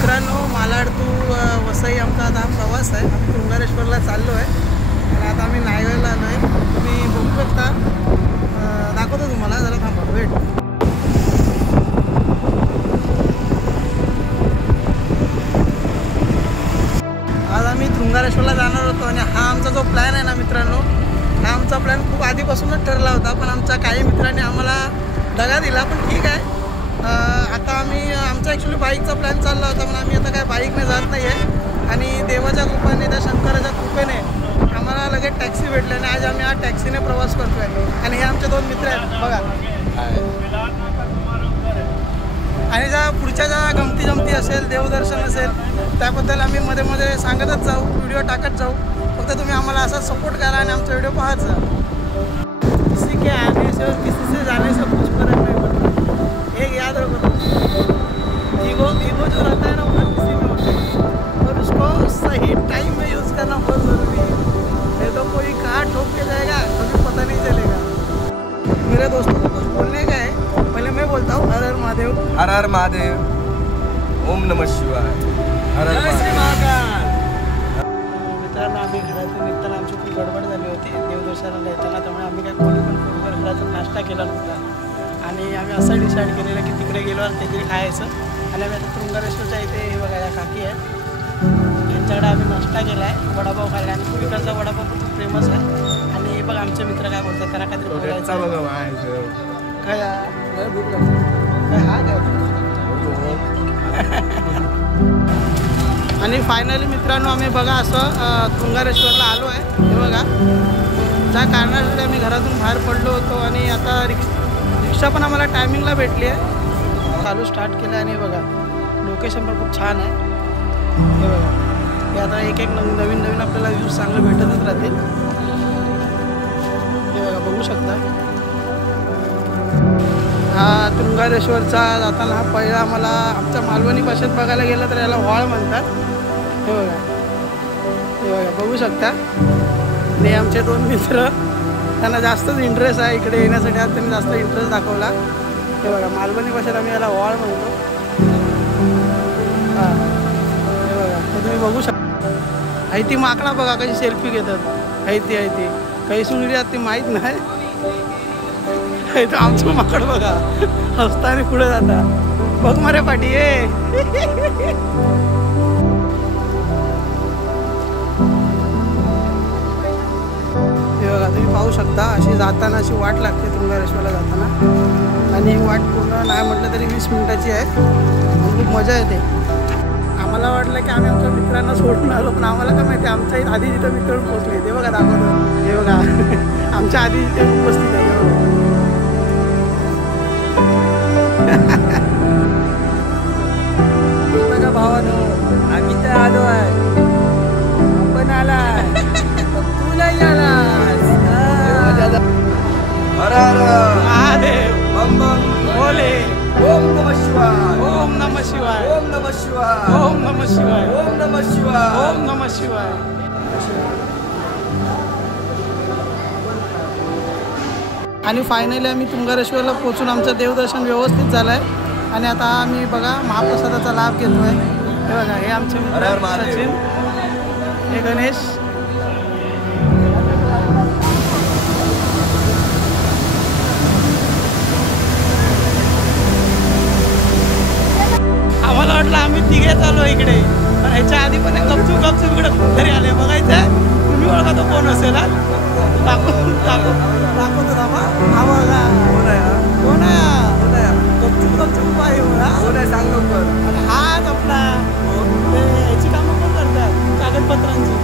मित्रांनो, मालाड टू वसई आमचा आता हा प्रवास आहे. आम्ही तुंगारेश्वरला चाललो आहे आणि आता आम्ही नायगावला आलो आहे. तुम्ही बघू शकता, दाखवतो तुम्हाला, जरा थांबा, वेट. आज आम्ही तुंगारेश्वरला जाणार होतो आणि हा आमचा जो प्लॅन आहे ना मित्रांनो, हा आमचा प्लॅन खूप आधीपासूनच ठरला होता, पण आमच्या काही मित्रांनी आम्हाला दगा दिला. पण ठीक आहे, आता आम्ही आमचा ॲक्च्युली बाईकचा प्लॅन चालला होता, पण आम्ही आता काय बाईकने जात नाही आहे. आणि देवाच्या कृपेने, त्या शंकराच्या कृपेने आम्हाला लगेच टॅक्सी भेटली आणि आज आम्ही हा टॅक्सीने प्रवास करतो आहे. आणि हे आमचे दोन मित्र आहेत बघा. आणि ज्या पुढच्या ज्या गमती असेल, देवदर्शन असेल, त्याबद्दल आम्ही मध्ये मध्ये सांगतच जाऊ, व्हिडिओ टाकत जाऊ. फक्त तुम्ही आम्हाला असा सपोर्ट करा आणि आमचा व्हिडिओ पाहत जा. किसी के आने से और किसी से जाने से कुछ फर्क नहीं पड़ता. एक याद रखो, ईगो जो रहता है ना, वो हर किसी में होता है और उसको सही टाइम में यूज़ करना बहुत ज़रूरी है. नहीं तो कोई कहाँ ठोक के जाएगा कभी पता नहीं चलेगा. मेरे दोस्तों को कुछ बोलने का है, पहले मैं बोलता हूँ. हर हर महादेव. हर हर महादेव. ओम नमः शिवाय. हर हर महादेव. मित्रांनो, आम्ही घरातून निघताना आमची खूप गडबड झाली होती देवदर्शनाला येताना, त्यामुळे आम्ही काय कोणी पण फोनवर घरातून नाश्ता केला नव्हता. आणि आम्ही असं डिसाईड केलेलं की तिकडे गेल्यावर काहीतरी खायचं. आणि आम्ही आता तुंगारेश्वरच्या इथे हे बघा, या काकी आहे, यांच्याकडे आम्ही नाश्ता केला आहे, वडापाव खाल्ला. आणि खूप इकडचा वडापाव पण खूप फेमस आहे. आणि बघ आमचे मित्र काय बोलतात, त्यांना काहीतरी बोलायचं काय भूक लागते काय हा काय. आणि फायनली मित्रांनो, आम्ही बघा असं तुंगारेश्वरला आलो आहे. हे बघा, ज्या कारणासाठी आम्ही घरातून बाहेर पडलो होतो आणि आता रिक्षा पण आम्हाला टायमिंगला भेटली आहे. चालू स्टार्ट केलं आणि बघा लोकेशन पण खूप छान आहे. हे बघा, हे आता एक एक नवीन आपल्याला व्ह्यूज चांगले भेटतच राहतील. हे बघा, बघू शकता. हा तुंगारेश्वरचा जाताना हा पहिला आम्हाला आमच्या मालवणी भाषेत बघायला गेलं तर याला वॉळ म्हणतात. हे बघा बघू शकता. आणि आमचे दोन मित्र, त्यांना जास्तच इंटरेस्ट आहे इकडे येण्यासाठी, आज त्यांनी जास्त इंटरेस्ट दाखवला. हे बघा, मालवणी भाषेत आम्ही याला वॉळ म्हणतो. हां, हे बघा, हे तुम्ही बघू शकता. आई ती माकडा बघा कशी सेल्फी घेतात. आई ती काही सुंगली ती माहीत नाही. आमचं माकड बघा हसताना पुढे जाता. बघ मारे पाठी ये. बघा, तुम्ही पाहू शकता, अशी जाताना अशी वाट लागते तुंगारेश्वरला जाताना. आणि वाट पूर्ण नाही म्हटलं तरी 20 मिनिटाची आहे. खूप मजा येते. आम्हाला वाटलं की आम्ही आमच्या मित्रांना सोडून आलो, पण आम्हाला काय माहिती आमच्या आधी जिथं मित्र पोचले. ते बघा दाखवतो. हे बघा आमच्या आधी जिथे उपस्थित आहे. बघा भावानो, आम्ही तर आलो आहे, आपण आलाय, तू नाही आलास. हर हर महादेव. बम बम बोले. ओम नमः शिवाय. ओम नमः शिवाय. ओम नमः शिवाय. ओम नमः शिवाय. ओम नमः शिवाय. ओम नमः शिवाय. आणि फायनली आम्ही तुंगारेश्वरला पोचून आमचं देवदर्शन व्यवस्थित झालं आहे. आणि आता आम्ही बघा महाप्रसादाचा लाभ घेतो आहे. हे बघा, हे आमचे मित्र सचिन, हे गणेश. आम्हाला वाटलं आम्ही तिघे चालू इकडे, पण ह्याच्या आधी पण गपचूप इकडे घरी आले. बघायचं तुम्ही ओळखा तो कोण असेल. दाखवतो दाबा. हा बघा, कोण आहे गपचूप पाहिजे बघा. सांग लवकर. हाच आपला याची कामं पण करतात कागदपत्रांची.